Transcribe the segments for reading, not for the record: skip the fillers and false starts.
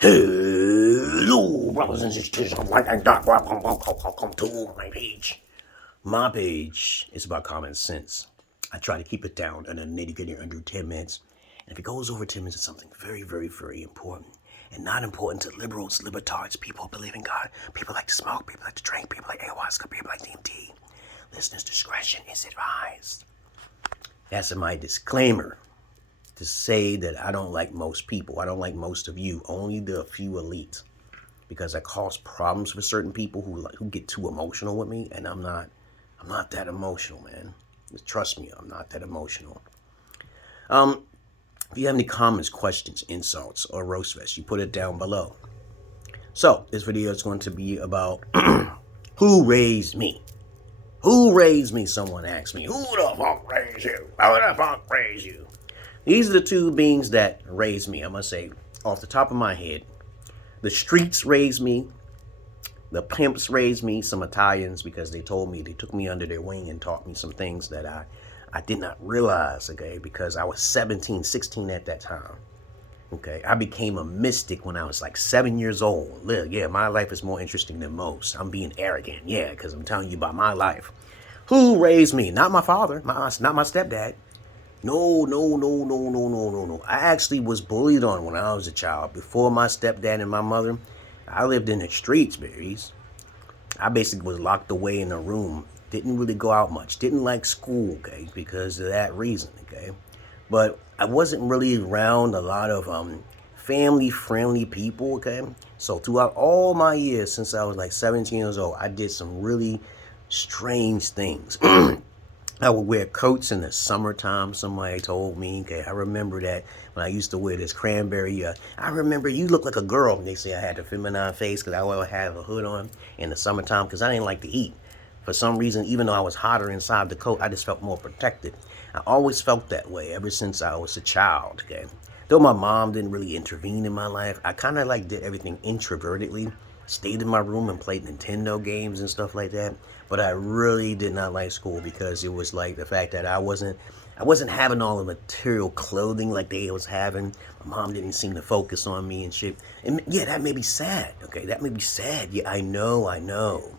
Hello, brothers and sisters of light and dark. Welcome to my page. My page is about common sense. I try to keep it down and then nitty-gritty under 10 minutes. And if it goes over 10 minutes, it's something very, very, very important. And not important to liberals, libertards, people who believe in God. People like to smoke, people like to drink, people like ayahuasca, people like DMT. Listeners' discretion is advised. That's my disclaimer. To say that I don't like most people. I don't like most of you. Only the few elite. Because I cause problems for certain people who get too emotional with me. And I'm not that emotional, man. Just trust me, I'm not that emotional. If you have any comments, questions, insults, or roast fest, you put it down below. So, this video is going to be about who raised me. Who raised me? Someone asked me. Who the fuck raised you? Who the fuck raised you? These are the two beings that raised me. I must say, off the top of my head, the streets raised me. The pimps raised me. Some Italians, because they took me under their wing and taught me some things that I did not realize, okay, because I was 17, 16 at that time. Okay, I became a mystic when I was like 7 years old. Yeah, my life is more interesting than most. I'm being arrogant, yeah, because I'm telling you about my life. Who raised me? Not my father, not my stepdad. No. I actually was bullied on when I was a child. Before my stepdad and my mother, I lived in the streets, babies. I basically was locked away in a room. Didn't really go out much. Didn't like school, okay, because of that reason, okay. But I wasn't really around a lot of family-friendly people, okay. So throughout all my years, since I was like 17 years old, I did some really strange things. I would wear coats in the summertime, somebody told me. Okay, I remember that when I used to wear this cranberry. I remember you look like a girl. They say I had a feminine face because I would have a hood on in the summertime because I didn't like to eat. For some reason, even though I was hotter inside the coat, I just felt more protected. I always felt that way ever since I was a child, okay? Though my mom didn't really intervene in my life, I kind of like did everything introvertedly. Stayed in my room and played Nintendo games and stuff like that. But I really did not like school because it was like the fact that I wasn't having all the material clothing like they was having. My mom didn't seem to focus on me and shit. And yeah, that made me sad. Okay, that made me sad. Yeah, I know.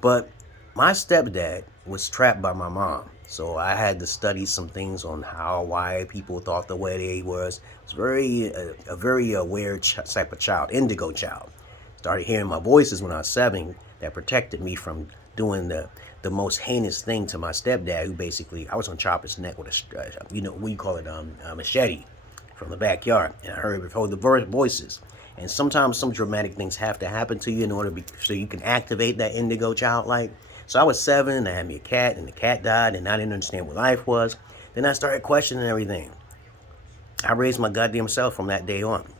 But my stepdad was trapped by my mom. So I had to study some things on why people thought the way they was. It was a very aware type of child, indigo child. Started hearing my voices when I was 7 that protected me from doing the most heinous thing to my stepdad, who basically, I was on chop his neck with a machete from the backyard. And I heard the voices. And sometimes some dramatic things have to happen to you in order so you can activate that indigo childlike. So I was 7 and I had me a cat and the cat died and I didn't understand what life was. Then I started questioning everything. I raised my goddamn self from that day on.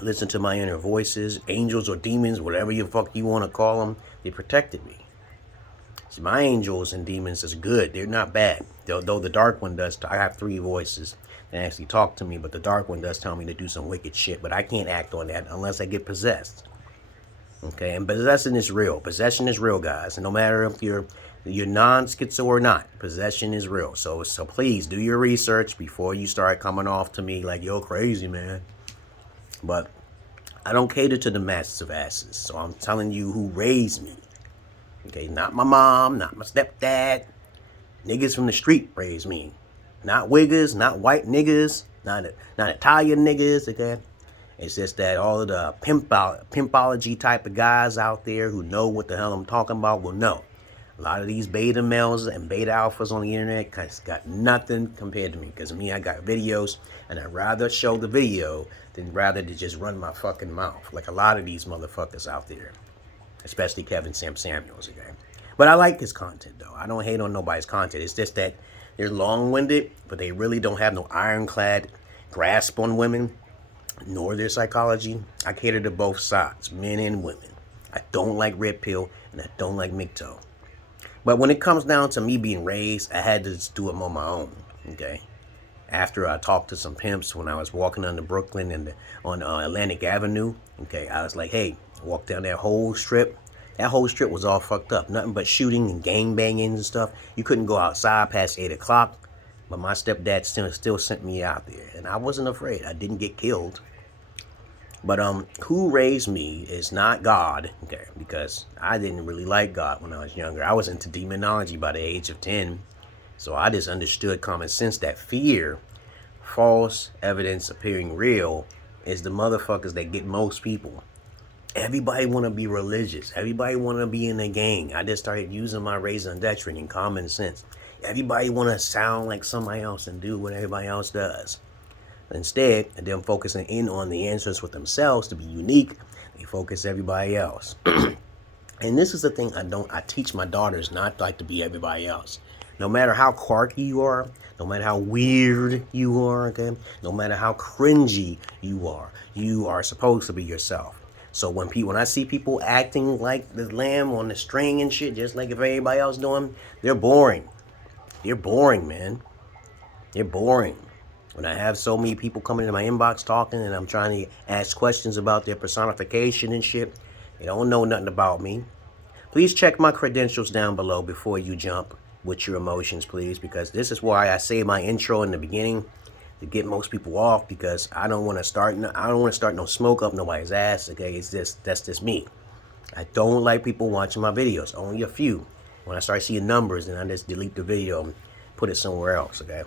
Listen to my inner voices, angels or demons, whatever you fuck you want to call them. They protected me. See, my angels and demons is good. They're not bad. Though the dark one does. I have 3 voices that actually talk to me, but the dark one does tell me to do some wicked shit. But I can't act on that unless I get possessed. Okay, and possession is real. Possession is real, guys. And no matter if you're non-schizo or not, possession is real. So please do your research before you start coming off to me like, yo, crazy, man. But I don't cater to the masses of asses. So I'm telling you who raised me. Okay, not my mom, not my stepdad. Niggas from the street raised me. Not wiggers, not white niggas, not Italian niggas, okay? It's just that all of the pimpology type of guys out there who know what the hell I'm talking about will know. A lot of these beta males and beta alphas on the internet got nothing compared to me. Because me, I got videos, and I'd rather show the video than rather to just run my fucking mouth. Like a lot of these motherfuckers out there. Especially Kevin Samuels, okay? But I like his content, though. I don't hate on nobody's content. It's just that they're long-winded, but they really don't have no ironclad grasp on women, nor their psychology. I cater to both sides, men and women. I don't like red pill, and I don't like MGTOW. But when it comes down to me being raised, I had to just do it on my own, okay? After I talked to some pimps when I was walking under Brooklyn and on Atlantic Avenue, okay, I was like, hey, walk down that whole strip. That whole strip was all fucked up. Nothing but shooting and gang banging and stuff. You couldn't go outside past 8 o'clock. But my stepdad still sent me out there. And I wasn't afraid. I didn't get killed. But who raised me is not God, okay? Because I didn't really like God when I was younger. I was into demonology by the age of 10. So I just understood common sense that fear, false evidence appearing real, is the motherfuckers that get most people. Everybody want to be religious. Everybody want to be in a gang. I just started using my raison d'etre and common sense. Everybody want to sound like somebody else and do what everybody else does. Instead of them focusing in on the answers with themselves to be unique, they focus everybody else. And this is the thing I teach my daughters not like to be everybody else. No matter how quirky you are, no matter how weird you are, okay, no matter how cringy you are supposed to be yourself. So when I see people acting like the lamb on the string and shit, just like if everybody else doing, they're boring. They're boring, man. They're boring. When I have so many people coming into my inbox talking and I'm trying to ask questions about their personification and shit, they don't know nothing about me. Please check my credentials down below before you jump with your emotions, please, because this is why I say my intro in the beginning to get most people off, because I don't want to start no smoke up nobody's ass. Okay, that's just me. I don't like people watching my videos. Only a few. When I start seeing numbers, then I just delete the video and put it somewhere else. Okay.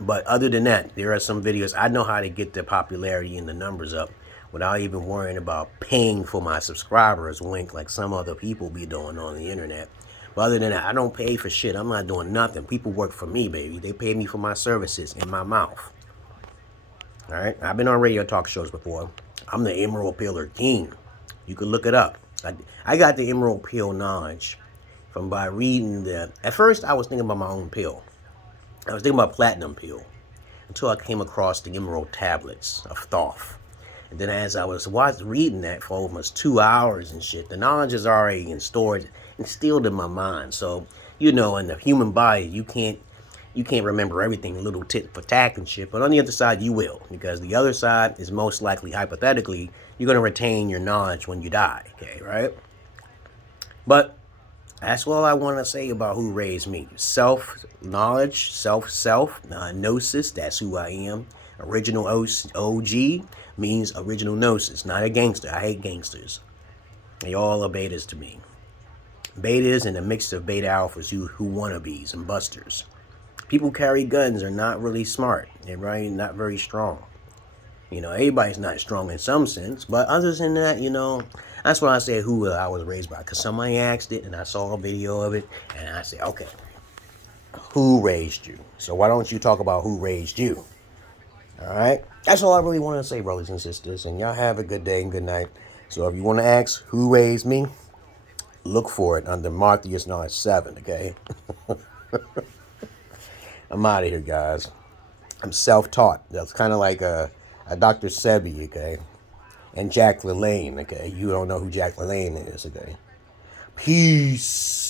But other than that, there are some videos I know how to get the popularity and the numbers up without even worrying about paying for my subscribers, wink, like some other people be doing on the internet. But other than that, I don't pay for shit. I'm not doing nothing. People work for me, baby. They pay me for my services in my mouth. All right? I've been on radio talk shows before. I'm the Emerald Pillar King. You can look it up. I got the Emerald Pill knowledge from by reading the... At first, I was thinking about my own pill. I was thinking about platinum pill until I came across the Emerald tablets of Thoth. And then as I was reading that for almost 2 hours and shit, the knowledge is already stored and instilled in my mind. So, in the human body, you can't remember everything, little tit for tat and shit. But on the other side, you will. Because the other side is most likely, hypothetically, you're going to retain your knowledge when you die. Okay, right? But that's all I want to say about who raised me. Self-knowledge, gnosis, that's who I am. Original OG means original gnosis, not a gangster. I hate gangsters. They all are betas to me. Betas and a mix of beta alphas who wannabes and busters. People who carry guns are not really smart. They're really not very strong. Everybody's not strong in some sense, but other than that, that's why I say who I was raised by. Because somebody asked it, and I saw a video of it, and I said, okay, who raised you? So why don't you talk about who raised you? All right? That's all I really want to say, brothers and sisters, and y'all have a good day and good night. So if you want to ask who raised me, look for it under Marthius Knowledge 7, okay? I'm out of here, guys. I'm self-taught. That's kind of like a Dr. Sebi, okay? And Jack LaLanne, okay? You don't know who Jack LaLanne is, okay? Peace.